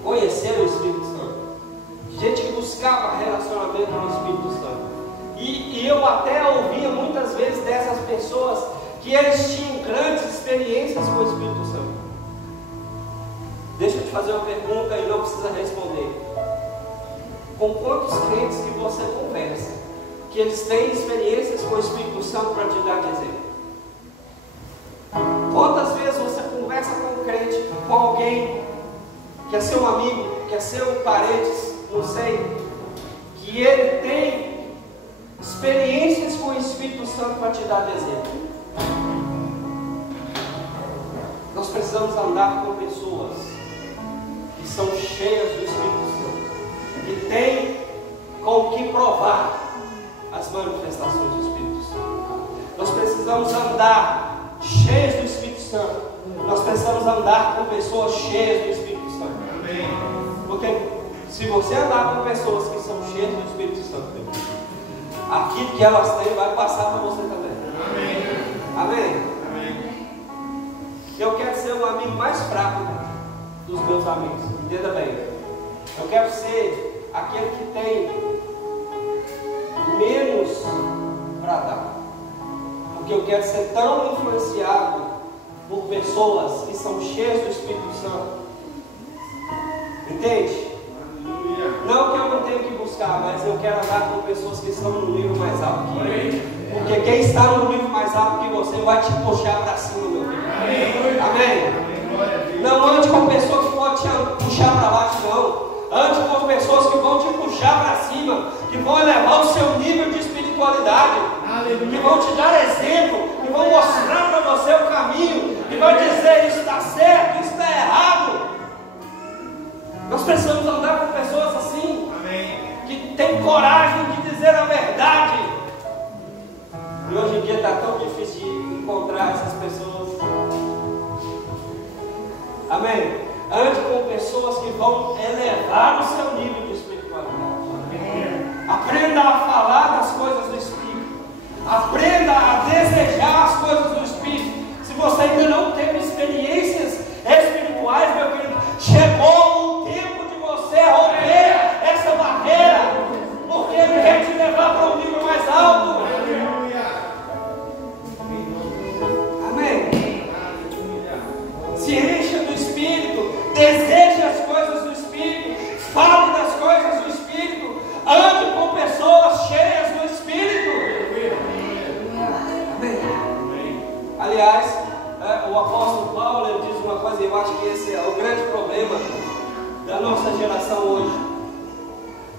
conhecer o Espírito Santo, de gente que buscava relacionamento com o Espírito Santo. E eu até ouvia muitas vezes dessas pessoas que eles tinham grandes experiências com o Espírito Santo. Deixa eu te fazer uma pergunta e não precisa responder. Com quantos crentes que você conversa que eles têm experiências com o Espírito Santo para te dar de exemplo? Quantas vezes você conversa com um crente, com alguém que é seu amigo, que é seu parente, não sei, que ele tem experiências com o Espírito Santo para te dar de exemplo? Nós precisamos andar com pessoas que são cheias do Espírito Santo, que têm com o que provar as manifestações do Espírito Santo. Nós precisamos andar cheios do Espírito Santo. Nós precisamos andar com pessoas cheias do Espírito Santo. Amém. Porque se você andar com pessoas que são cheias do Espírito Santo, aquilo que elas têm vai passar para você também. Amém. Amém. Amém. Eu quero ser o amigo mais fraco dos meus amigos. Entenda bem. Eu quero ser aquele que tem menos para dar, porque eu quero ser tão influenciado por pessoas que são cheias do Espírito Santo. Entende? Não que eu não tenho que buscar, mas eu quero andar com pessoas que estão no nível mais alto que eu, porque quem está no nível mais alto que você vai te puxar para cima, meu filho. Amém? Não ande com pessoas que vão te puxar para baixo, não. Ande com pessoas que vão te puxar para cima, que vão elevar o seu nível de espiritualidade, que vão te dar exemplo, que vão mostrar para você o caminho, que vão dizer: isso está certo, isso está errado. Nós precisamos andar com pessoas assim, que têm coragem de dizer a verdade. E hoje em dia está tão difícil de encontrar essas pessoas. Amém? Ande com pessoas que vão elevar o seu nível de espiritualidade. Aprenda a falar das coisas do Espírito. Aprenda a desejar as coisas do Espírito. Se você ainda não teve experiências espirituais, meu querido, chegou o tempo de você romper essa barreira, porque Ele quer te levar para um nível mais alto. Amém? Se encha do Espírito. Deseje as coisas do Espírito, fale das coisas do Espírito, ande com pessoas cheias do Espírito. Amém. Aliás, o apóstolo Paulo ele diz uma coisa, e eu acho que esse é o grande problema da nossa geração hoje,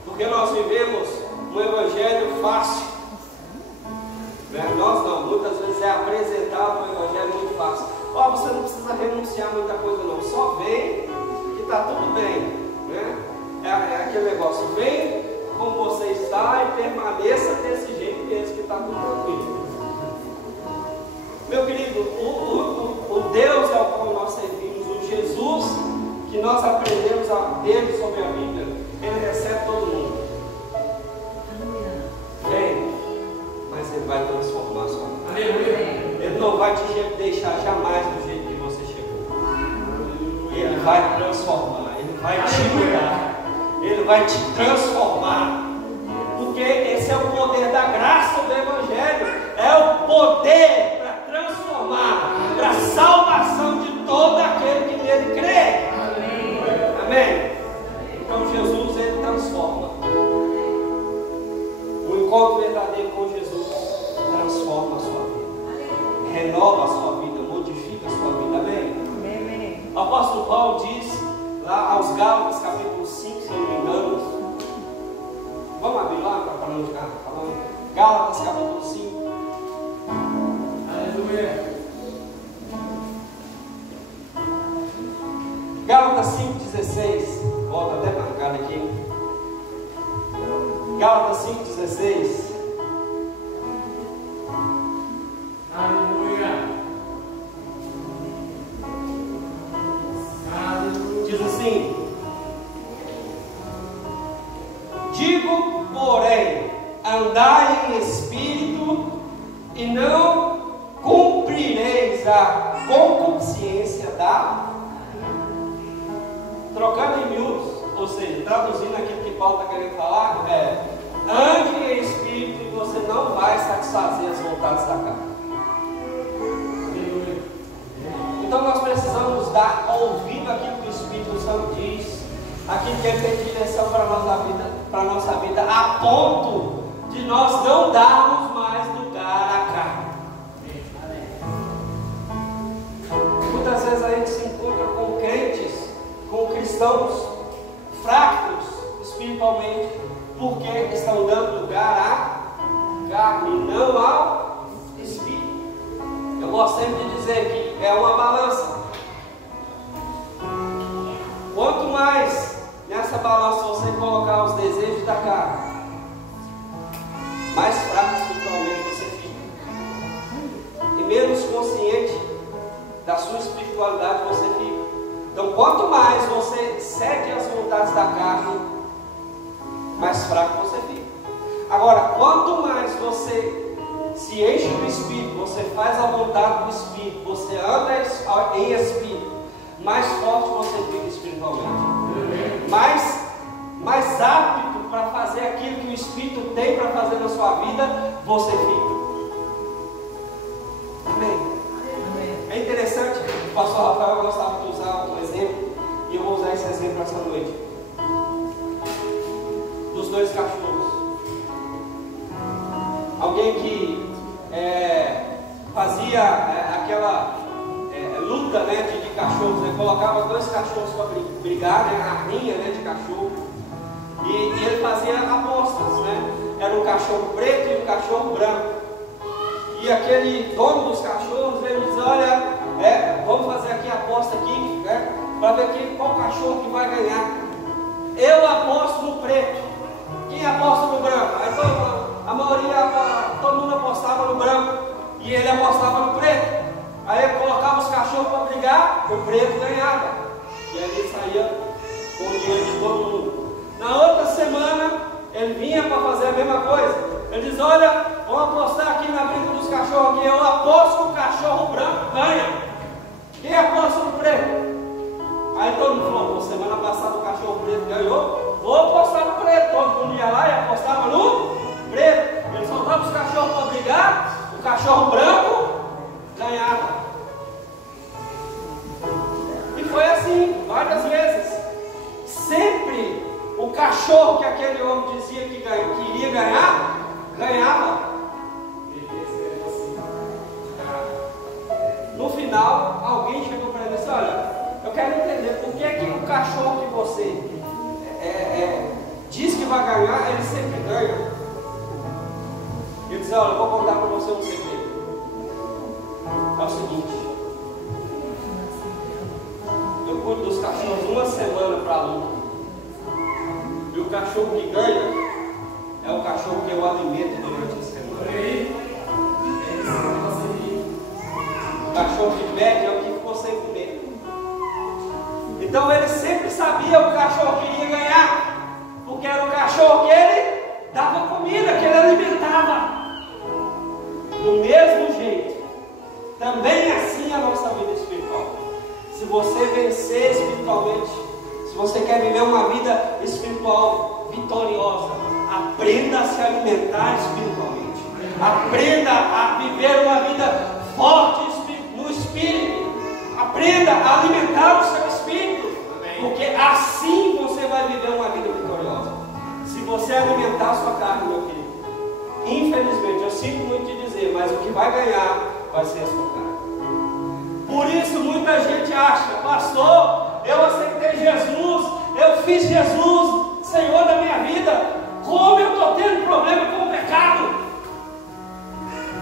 porque nós vivemos um evangelho fácil. Nós não, muitas vezes é apresentado um evangelho muito fácil. Você não precisa renunciar a muita coisa não, só vem que está tudo bem, né? É aquele negócio, vem como você está e permaneça desse jeito mesmo, que está tudo tranquilo. Meu querido, o Deus ao qual nós servimos, o Jesus que nós aprendemos dele sobre a Bíblia, Ele recebe todo mundo. Vem, mas Ele vai transformar a sua vida. Ele não vai te deixar jamais do jeito que você chegou. Ele vai transformar, Ele vai te mudar, Ele vai te transformar. Porque esse é o poder da graça do Evangelho. É o poder para transformar, para a salvação de todo aquele que nele crê. Amém? Então Jesus, Ele transforma. O encontro verdadeiro com Jesus transforma a sua vida, renova a sua vida, modifica a sua vida. Amém? O apóstolo Paulo diz lá aos Gálatas, capítulo 5, se eu não me engano. Vamos abrir lá para não ficar falando. Gálatas, capítulo 5. Aleluia. Gálatas 5,16. Volta até marcado aqui. Gálatas 5,16. Aleluia. Diz assim: digo, porém, andai em espírito e não cumprireis a concupiscência da. Trocando em miúdos, ou seja, traduzindo aquilo que Paulo está querendo falar, ande em espírito e você não vai satisfazer as vontades da carne. Então nós precisamos dar ouvido àquilo que o Espírito Santo diz, aquilo que Ele tem de direção para a nossa vida, a ponto de nós não darmos mais lugar à carne. Muitas vezes a gente se encontra com crentes, com cristãos fracos espiritualmente, porque estão dando lugar à carne e não ao Espírito. Eu gosto sempre de dizer que é uma balança. Quanto mais nessa balança você colocar os desejos da carne, mais fraco espiritualmente você fica, e menos consciente da sua espiritualidade você fica. Então, quanto mais você cede às vontades da carne, mais fraco você fica. Agora, quanto mais você se enche do Espírito, você faz a vontade do Espírito, você anda em Espírito, mais forte você fica espiritualmente, mais apto para fazer aquilo que o Espírito tem para fazer na sua vida, você fica. Amém? É interessante, o pastor Rafael gostava de usar um exemplo, e eu vou usar esse exemplo essa noite, dos dois cachorros. Alguém que fazia aquela luta, né, de cachorros, né, colocava dois cachorros para brigar, né, a rinha, né, de cachorro, e ele fazia apostas, né, era um cachorro preto e um cachorro branco, e aquele dono dos cachorros, ele diz: olha, vamos fazer aqui a aposta aqui, né, para ver qual cachorro que vai ganhar. Eu aposto no preto. Quem aposta no branco? Aí todo mundo apostava no branco e ele apostava no preto. Aí ele colocava os cachorros para brigar, o preto ganhava. E aí ele saía com o dinheiro de todo mundo. Na outra semana, ele vinha para fazer a mesma coisa. Ele diz: olha, vamos apostar aqui na briga dos cachorros aqui. Eu aposto que o cachorro branco ganha. Quem aposta no preto? Aí todo mundo falou: semana passada o cachorro preto ganhou, vou apostar no preto. Todo mundo ia lá e apostava no preto. Ele soltava os cachorros para brigar, o cachorro branco ganhava. E foi assim, várias vezes. Sempre o cachorro que aquele homem dizia que iria ganhar, ganhava. No final, alguém chegou para ele e disse: olha, eu quero entender por que o cachorro que você diz que vai ganhar, ele sempre ganha. Ele disse: olha, eu vou contar para você um segredo. É o seguinte: eu cuido dos cachorros uma semana para a luta, e o cachorro que ganha é o cachorro que eu alimento durante a semana. O cachorro que perde é o que ficou sem comer. Então ele sempre sabia o cachorro que iria ganhar, porque era o cachorro que ele dava comida, que ele alimentava. do mesmo jeito, também assim é a nossa vida espiritual. Se você vencer espiritualmente, se você quer viver uma vida espiritual vitoriosa, aprenda a se alimentar espiritualmente. Aprenda a viver uma vida forte no espírito. Aprenda a alimentar o seu espírito. Porque assim você vai viver uma vida vitoriosa. Se você alimentar a sua carne, meu querido, infelizmente, eu sinto muito te dizer, mas o que vai ganhar vai ser a sua carne. Por isso muita gente acha: pastor, eu aceitei Jesus, eu fiz Jesus Senhor da minha vida, como eu estou tendo problema com o pecado?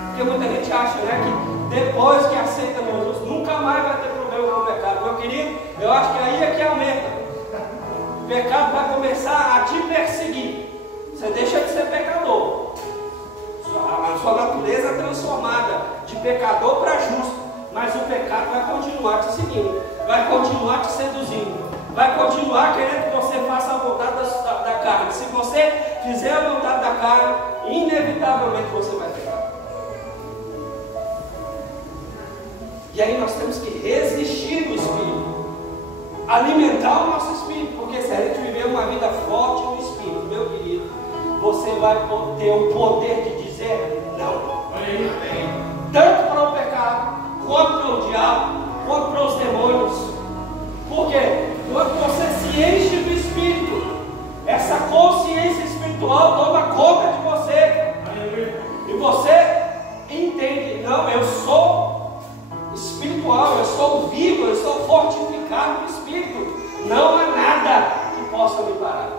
Porque muita gente acha, né, que depois que aceita Jesus, nunca mais vai ter problema com o pecado. Meu querido, eu acho que aí é que aumenta. O pecado vai começar a te perseguir. Você deixa de ser pecador, a sua natureza é transformada de pecador para justo, mas o pecado vai continuar te seguindo, vai continuar te seduzindo, vai continuar querendo que você faça a vontade da carne. Se você fizer a vontade da carne, inevitavelmente você vai pecar. E aí nós temos que resistir do espírito, alimentar o nosso espírito, porque se a gente viver uma vida forte no espírito, meu querido, você vai ter o poder de dizer não. Tanto para o pecado, quanto para o diabo, quanto para os demônios. Por quê? Quando você se enche do espírito, essa consciência espiritual toma conta de você. E você entende: não, eu sou espiritual, eu sou vivo, eu sou fortificado no espírito. Não há nada que possa me parar.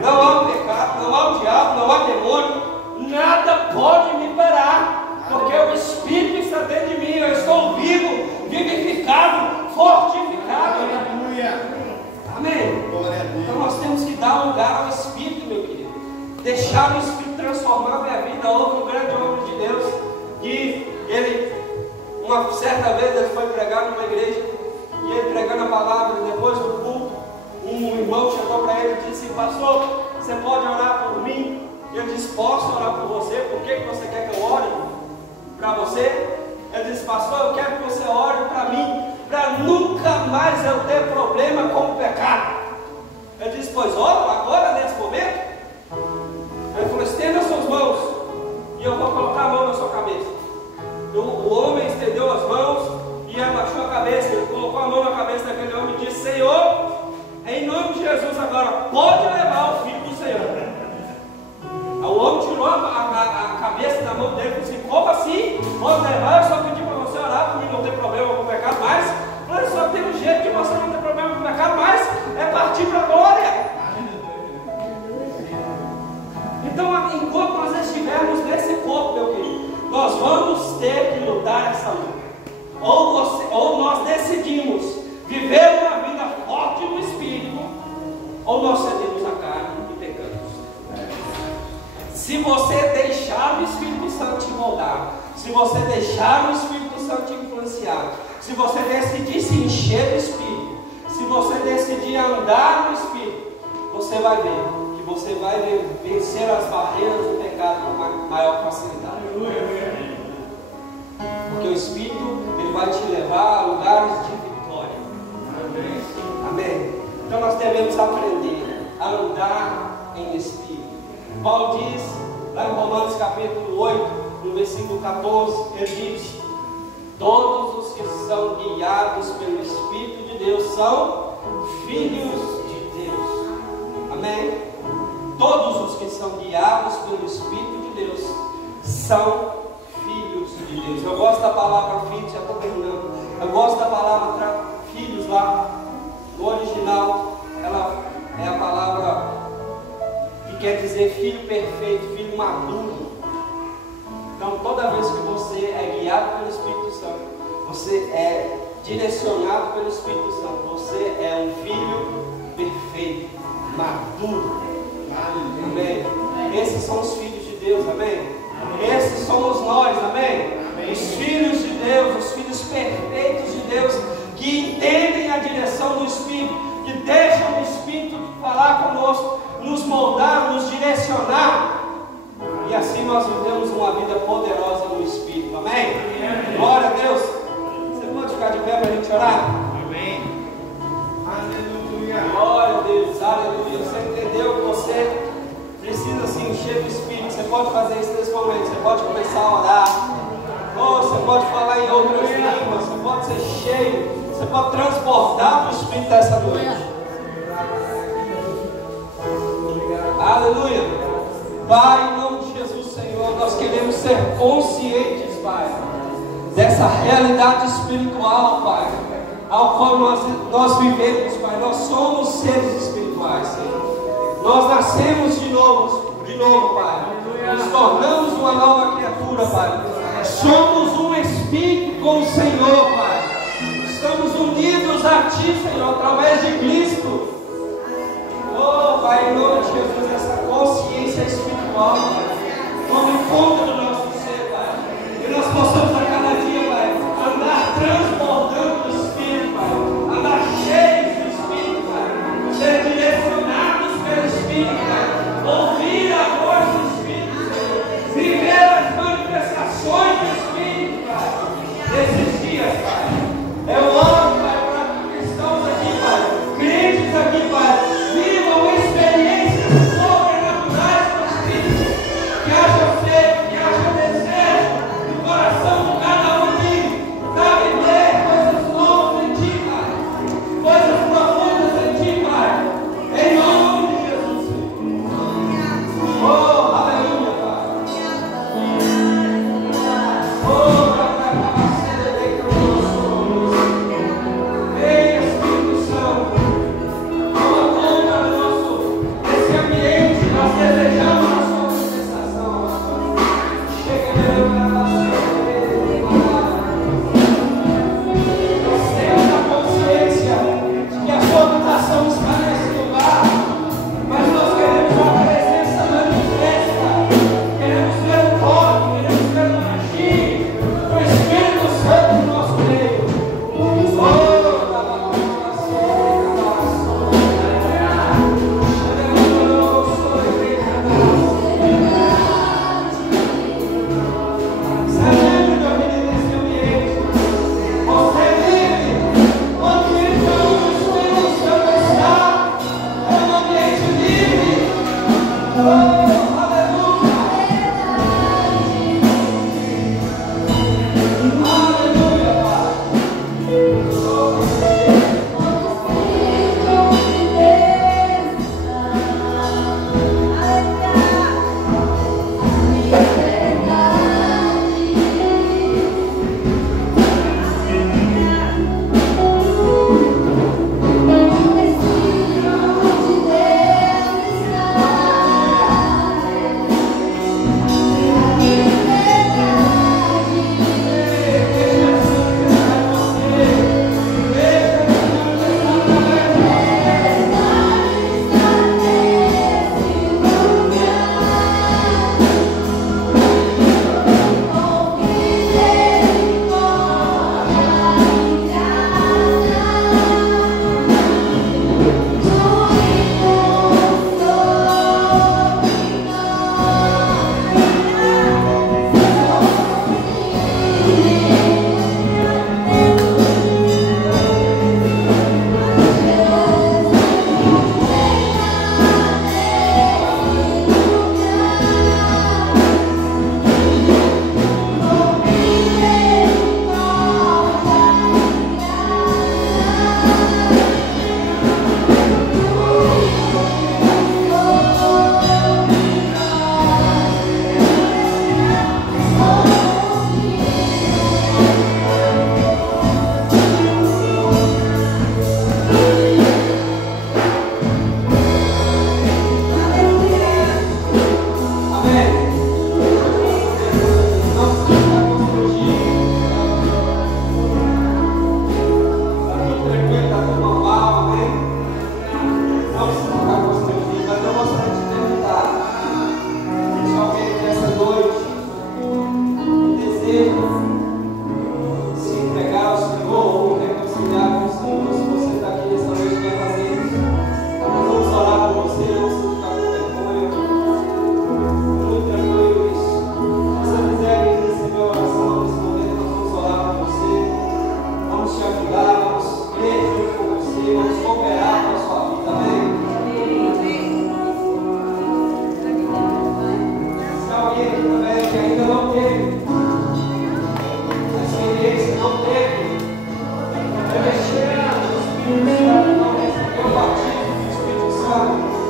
Não há o pecado, não há o diabo, não há demônio, nada pode me parar, porque o Espírito está dentro de mim. Eu estou vivo, vivificado, fortificado. Amém? Então nós temos que dar lugar ao Espírito, meu querido, deixar o Espírito transformar a minha vida. Houve um grande homem de Deus que uma certa vez ele foi pregar numa igreja, e ele pregando a palavra, depois do culto, um irmão chegou para ele e disse: pastor, você pode orar por mim? Ele disse: posso orar por você. Por que você quer que eu ore para você? Ele disse: pastor, eu quero que você ore para mim, para nunca mais eu ter problema com o pecado. Ele disse: pois oro agora, nesse momento. Ele falou: estenda as suas mãos e eu vou colocar a mão na sua cabeça. O homem estendeu as mãos e abaixou a cabeça. Ele colocou a mão na cabeça daquele homem e disse: Senhor, em nome de Jesus, agora pode levar o filho do Senhor. O homem tirou a cabeça da mão dele e disse: como assim? Pode levar? Eu só pedi para você orar por mim, não tem problema com o pecado mais. Mas só tem um jeito de você não ter problema com o pecado mais, é partir para a glória. Então, enquanto nós estivermos nesse corpo, meu querido, nós vamos ter que lutar essa luta. Ou nós decidimos viver uma vida forte no espírito, ou nós cedemos a carne e pecamos. Se você deixar o Espírito Santo te moldar, se você deixar o Espírito Santo te influenciar, se você decidir se encher do Espírito, se você decidir andar no Espírito, você vai ver que você vai vencer as barreiras do pecado com maior facilidade. Porque o Espírito, ele vai te levar a lugares de vitória. Amém? Então nós devemos aprender a andar em Espírito. Paulo diz, lá em Romanos capítulo 8, no versículo 14, ele diz: todos os que são guiados pelo Espírito de Deus são filhos de Deus. Amém? Todos os que são guiados pelo Espírito de Deus são filhos de Deus. Eu gosto da palavra filhos, já estou terminando. Eu gosto da palavra filhos lá, no original, ela é a palavra que quer dizer filho perfeito, filho maduro. Então, toda vez que você é guiado pelo Espírito Santo, você é direcionado pelo Espírito Santo, você é um filho perfeito, maduro. Amém? Esses são os filhos de Deus, amém? Esses somos nós, amém? Os filhos de Deus, os filhos perfeitos de Deus, que entendem a direção do Espírito, que deixam o Espírito falar conosco, nos moldar, nos direcionar, e assim assim nós vivemos uma vida poderosa no Espírito. Amém? Glória a Deus. Você pode ficar de pé para a gente orar? Amém. Aleluia. Glória a Deus, aleluia. Você entendeu que você precisa se encher do Espírito? Você pode fazer isso nesse momento. Você pode começar a orar. Ou você pode falar em outras línguas. Você pode ser cheio. Você pode transportar o Espírito dessa noite. Aleluia. Pai, em nome de Jesus, Senhor, nós queremos ser conscientes, Pai, dessa realidade espiritual, Pai, ao qual nós vivemos, Pai. Nós somos seres espirituais, Senhor. Nós nascemos de novo, Pai. Nos tornamos uma nova criatura, Pai. Somos um Espírito com o Senhor, Pai. Estamos unidos a Ti, Senhor, através de Cristo. Oh, Pai, em nome de Jesus, essa consciência espiritual, Pai.